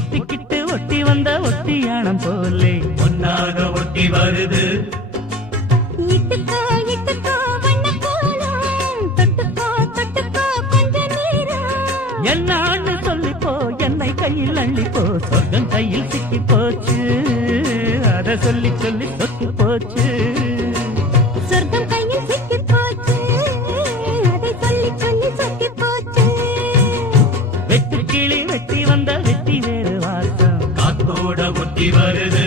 ஒட்டிக்கிட்டு ஒட்டி வந்த ஒட்டியானம் போலே ஒன்னாக ஒட்டி வருது. இட்டுக்கோ இட்டுக்கோ வண்ண கோலம் தொட்டுக்கோ தொட்டுக்கோ கொஞ்ச நேரம் என்னான்னு சொல்லிப்போ என்னை கையில் அள்ளிப்போ சொர்க்கம் கையில் சிக்கி போச்சு அத சொல்லி சொல்லி சொக்கி போச்சு சொர்க்கம் கையில் சிக்கி போச்சு அதை சொல்லி சொல்லி சொக்கி போச்சு வெட்டு கிளி வெட்டி வந்த வெட்டி வேறு வாசம் காத்தோட ஒட்டி வருது.